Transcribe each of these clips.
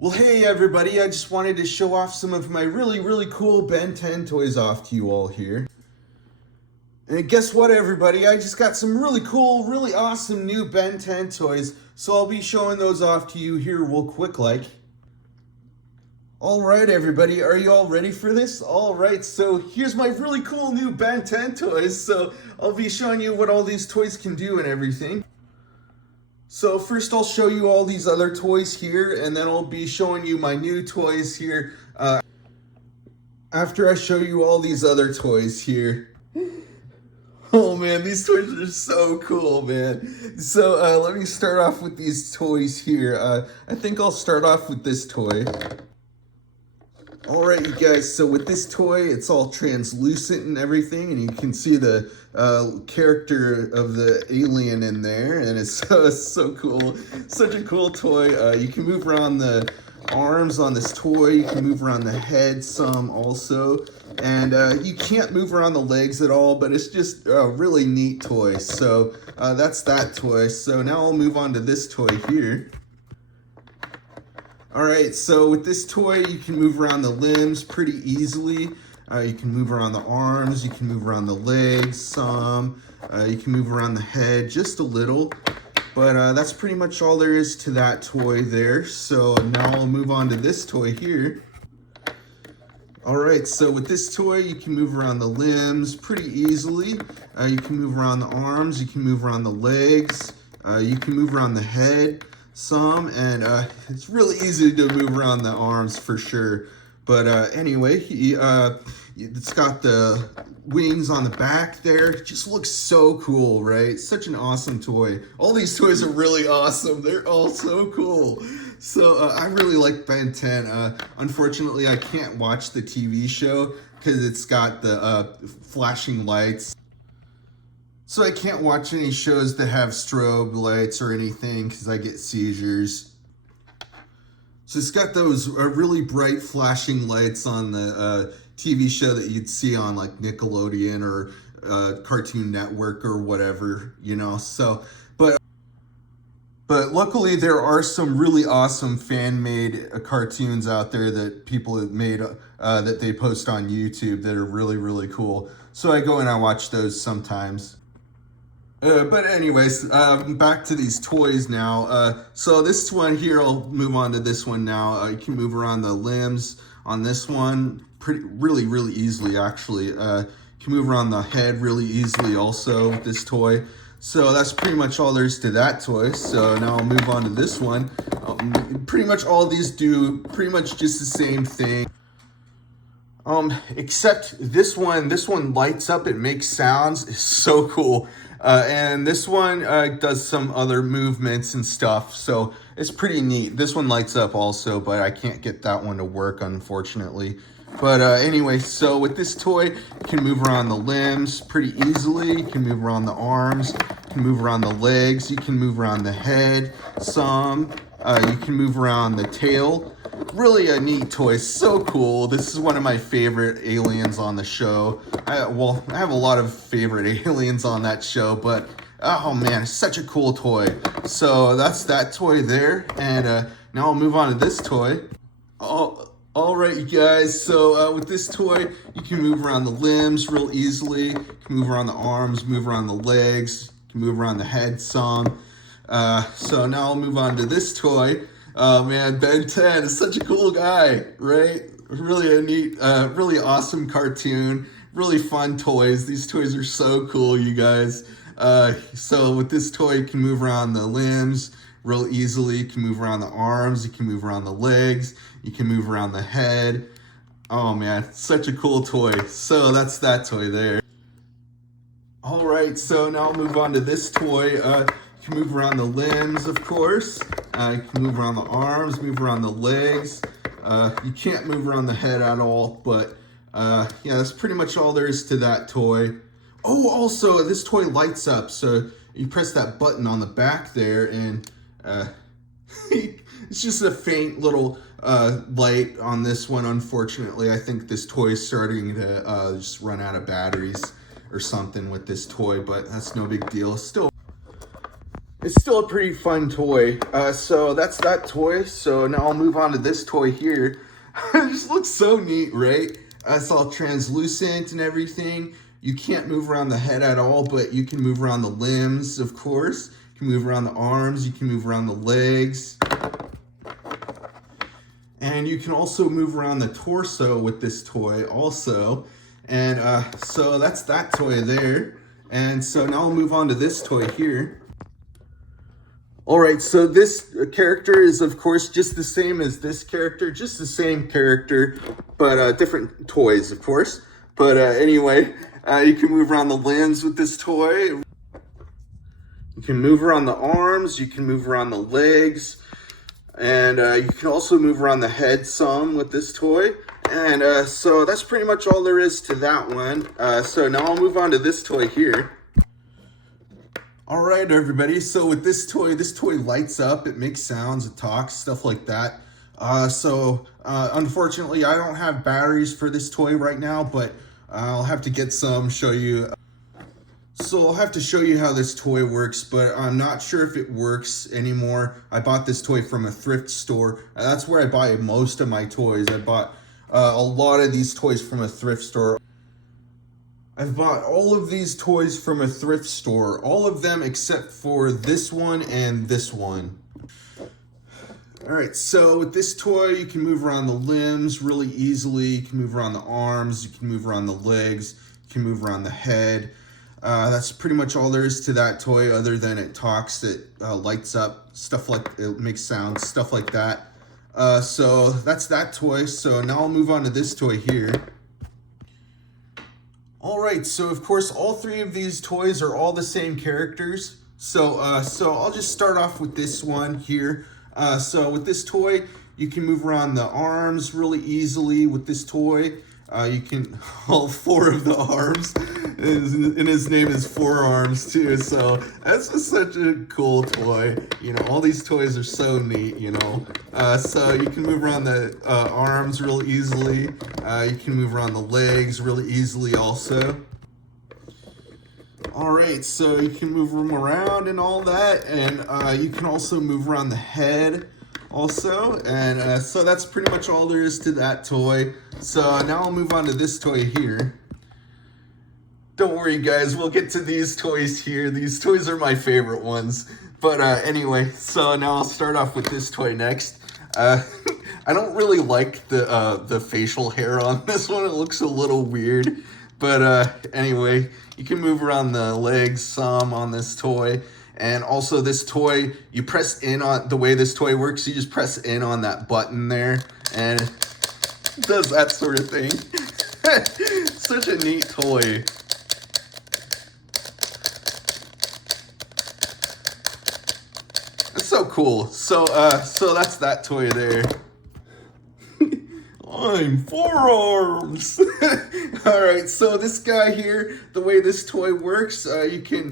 Well, hey everybody, I just wanted to show off some of my really cool Ben 10 toys off to you all here. And guess what everybody, I just got some really cool, really awesome new Ben 10 toys, so I'll be showing those off to you here real quick like. Alright everybody, are you all ready for this? Alright, so here's my really cool new Ben 10 toys, so I'll be showing you what all these toys can do and everything. So first I'll show you all these other toys here, and then I'll be showing you my new toys here after I show you all these other toys here. Oh man, these toys are so cool, man. So let me start off with these toys here. I think I'll start off with this toy. Alright you guys, so with this toy, it's all translucent and everything, and you can see the character of the alien in there, and it's so cool. Such a cool toy. You can move around the arms on this toy, you can move around the head some also, and you can't move around the legs at all, but it's just a really neat toy. So that's that toy. So now I'll move on to this toy here. Alright, so with this toy, you can move around the limbs pretty easily. You can move around the arms, you can move around the legs some, you can move around the head just a little. But that's pretty much all there is to that toy there. So now I'll move on to this toy here. Alright, so with this toy, you can move around the limbs pretty easily. You can move around the arms, you can move around the legs, you can move around the head some, and it's really easy to move around the arms for sure. But anyway, it's got the wings on the back there. It just looks so cool, right? Such an awesome toy. All these toys are really awesome. They're all so cool. So I really like Ben 10. Unfortunately, I can't watch the TV show because it's got the flashing lights. So I can't watch any shows that have strobe lights or anything because I get seizures. So it's got those really bright flashing lights on the TV show that you'd see on like Nickelodeon or Cartoon Network or whatever, you know. So, but luckily there are some really awesome fan-made cartoons out there that people have made that they post on YouTube that are really cool. So I go and I watch those sometimes. But anyways, back to these toys now. So this one here, I'll move on to this one now. You can move around the limbs on this one really easily actually. You can move around the head really easily also with this toy. So that's pretty much all there is to that toy. So now I'll move on to this one. Pretty much all these do pretty much just the same thing. Except this one lights up, it makes sounds, it's so cool. And this one does some other movements and stuff, so it's pretty neat. This one lights up also, but I can't get that one to work, unfortunately. But anyway, so with this toy, you can move around the limbs pretty easily. You can move around the arms, you can move around the legs, you can move around the head some. You can move around the tail. Really a neat toy, so cool. This is one of my favorite aliens on the show. I have a lot of favorite aliens on that show, but oh man, it's such a cool toy. So that's that toy there, and now I'll move on to this toy. Alright you guys, so with this toy, you can move around the limbs real easily. You can move around the arms, move around the legs, you can move around the head some. So now I'll move on to this toy. Oh man, Ben 10 is such a cool guy, right? Really a neat, really awesome cartoon, really fun toys. These toys are so cool, you guys. So with this toy, you can move around the limbs real easily. You can move around the arms, you can move around the legs, you can move around the head. Oh man, such a cool toy. So that's that toy there. All right, so now I'll move on to this toy. You can move around the limbs, of course. You can move around the arms, move around the legs. You can't move around the head at all, but yeah, that's pretty much all there is to that toy. Oh, also, this toy lights up, so you press that button on the back there, and it's just a faint little light on this one, unfortunately. I think this toy is starting to just run out of batteries or something with this toy, but that's no big deal. Still It's still a pretty fun toy. So that's that toy. So now I'll move on to this toy here. It just looks so neat, right? It's all translucent and everything. You can't move around the head at all, but you can move around the limbs, of course. You can move around the arms, you can move around the legs. And you can also move around the torso with this toy also. And so that's that toy there. And so now I'll move on to this toy here. All right, so this character is, of course, just the same as this character, just the same character, but different toys, of course. But anyway, you can move around the limbs with this toy. You can move around the arms, you can move around the legs, and you can also move around the head some with this toy. And so that's pretty much all there is to that one. So now I'll move on to this toy here. All right, everybody. So with this toy lights up, it makes sounds, it talks, stuff like that. Unfortunately, I don't have batteries for this toy right now, but I'll have to get some, show you. So I'll have to show you how this toy works, but I'm not sure if it works anymore. I bought this toy from a thrift store. That's where I buy most of my toys. I bought a lot of these toys from a thrift store. I've bought all of these toys from a thrift store, all of them except for this one and this one. All right, so with this toy, you can move around the limbs really easily. You can move around the arms, you can move around the legs, you can move around the head. That's pretty much all there is to that toy, other than it talks, it lights up, stuff like, it makes sounds, stuff like that. So that's that toy. So now I'll move on to this toy here. All right, so of course all three of these toys are all the same characters. So I'll just start off with this one here. So with this toy, you can move around the arms really easily with this toy. You can, all four of the arms, and his name is Forearms too, so that's just such a cool toy. You know, all these toys are so neat, you know. So you can move around the arms real easily. You can move around the legs really easily also. All right, so you can move them around and all that, and you can also move around the head also, and so that's pretty much all there is to that toy. So now I'll move on to this toy here. Don't worry guys, we'll get to these toys here. These toys are my favorite ones. But anyway, so now I'll start off with this toy next. I don't really like the facial hair on this one. It looks a little weird. But anyway, you can move around the legs some on this toy. And also this toy, you press in on, the way this toy works, you just press in on that button there, and it does that sort of thing. Such a neat toy. It's so cool. So that's that toy there. I'm Forearms. All right, so this guy here, the way this toy works, you can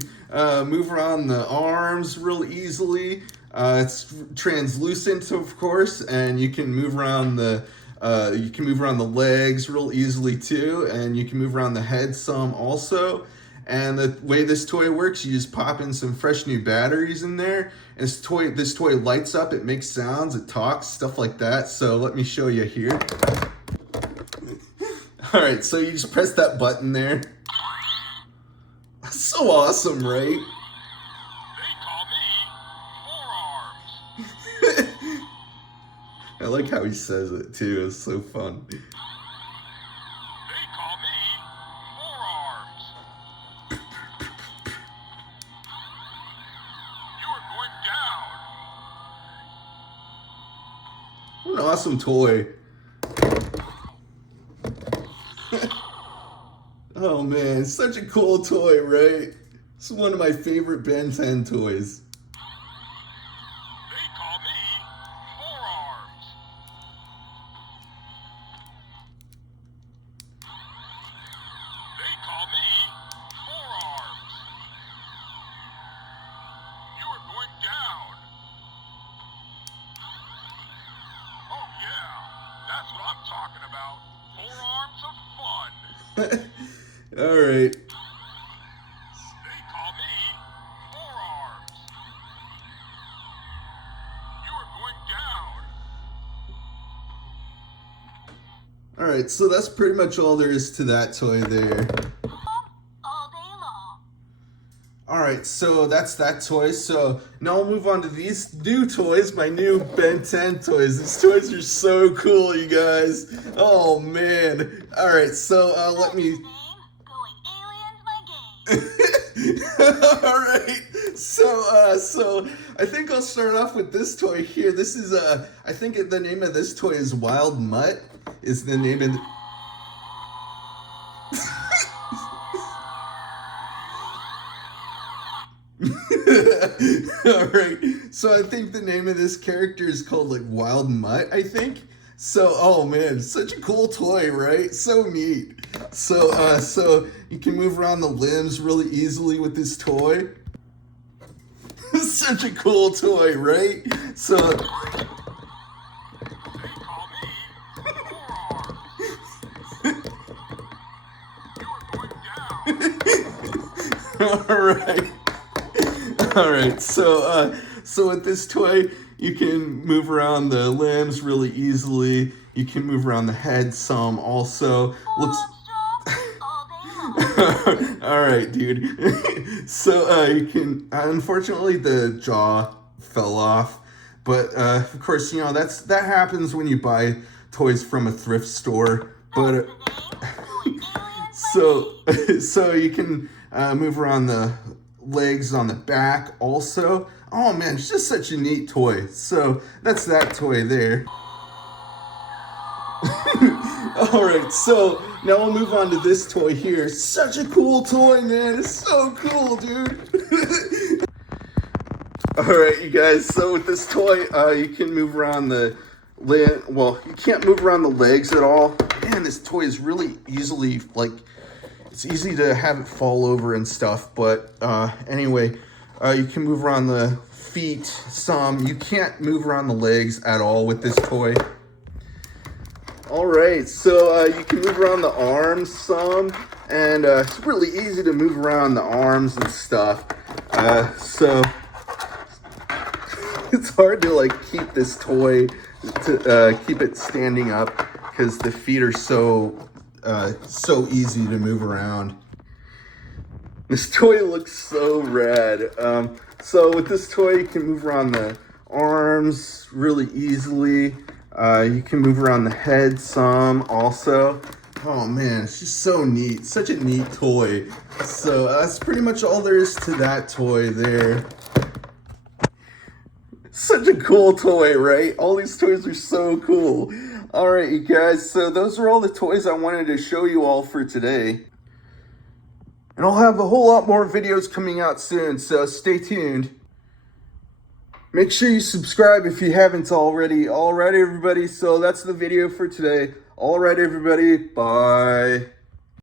move around the arms real easily. It's translucent, of course, and you can move around the legs real easily too, and you can move around the head some also. And the way this toy works, you just pop in some fresh new batteries in there, and this toy lights up, it makes sounds, it talks, stuff like that. So let me show you here. All right, so you just press that button there. That's so awesome, right? They call me Forearms. I like how he says it too, it's so fun. They call me Forearms. You're going down. What an awesome toy. Oh man, it's such a cool toy, right? It's one of my favorite Ben 10 toys. They call me Forearms. They call me Forearms. You're going down. Oh yeah, that's what I'm talking about. Forearms of fun. All right. They call me Forearms. All right, so that's pretty much all there is to that toy there. All day long. All right, so that's that toy. So now I'll move on to these new toys, my new Ben 10 toys. These toys are so cool, you guys. Oh, man. All right, so let me... Name, going aliens, my game. All right, so I think I'll start off with this toy here. This is I think the name of this toy is Wild Mutt. Is the name of. All right, so I think the name of this character is called like Wild Mutt, I think. So, oh man, such a cool toy, right? So neat. So you can move around the limbs really easily with this toy. Such a cool toy, right? So, They call me Forearms. You're going down. all right. So with this toy, you can move around the limbs really easily. You can move around the head some. Also, looks. All day long. All right, dude. So you can. Unfortunately, the jaw fell off, but of course, you know that happens when you buy toys from a thrift store. But so you can move around the legs on the back also. Oh man, it's just such a neat toy. So that's that toy there. All right, so now we'll move on to this toy here. Such a cool toy, man. It's so cool, dude. All right, you guys. So with this toy, you can move around the leg. Well, you can't move around the legs at all. Man, this toy is really easily it's easy to have it fall over and stuff. But anyway, you can move around the feet some. You can't move around the legs at all with this toy. All right, so you can move around the arms some, and it's really easy to move around the arms and stuff. So it's hard to like keep this toy to keep it standing up because the feet are so easy to move around. This toy looks so rad. So with this toy, you can move around the arms really easily. You can move around the head some also. Oh man, it's just so neat. Such a neat toy. So that's pretty much all there is to that toy there. Such a cool toy, right? All these toys are so cool. All right, you guys. So those are all the toys I wanted to show you all for today. And I'll have a whole lot more videos coming out soon, so stay tuned. Make sure you subscribe if you haven't already. All right, everybody. So that's the video for today. All right, everybody. Bye.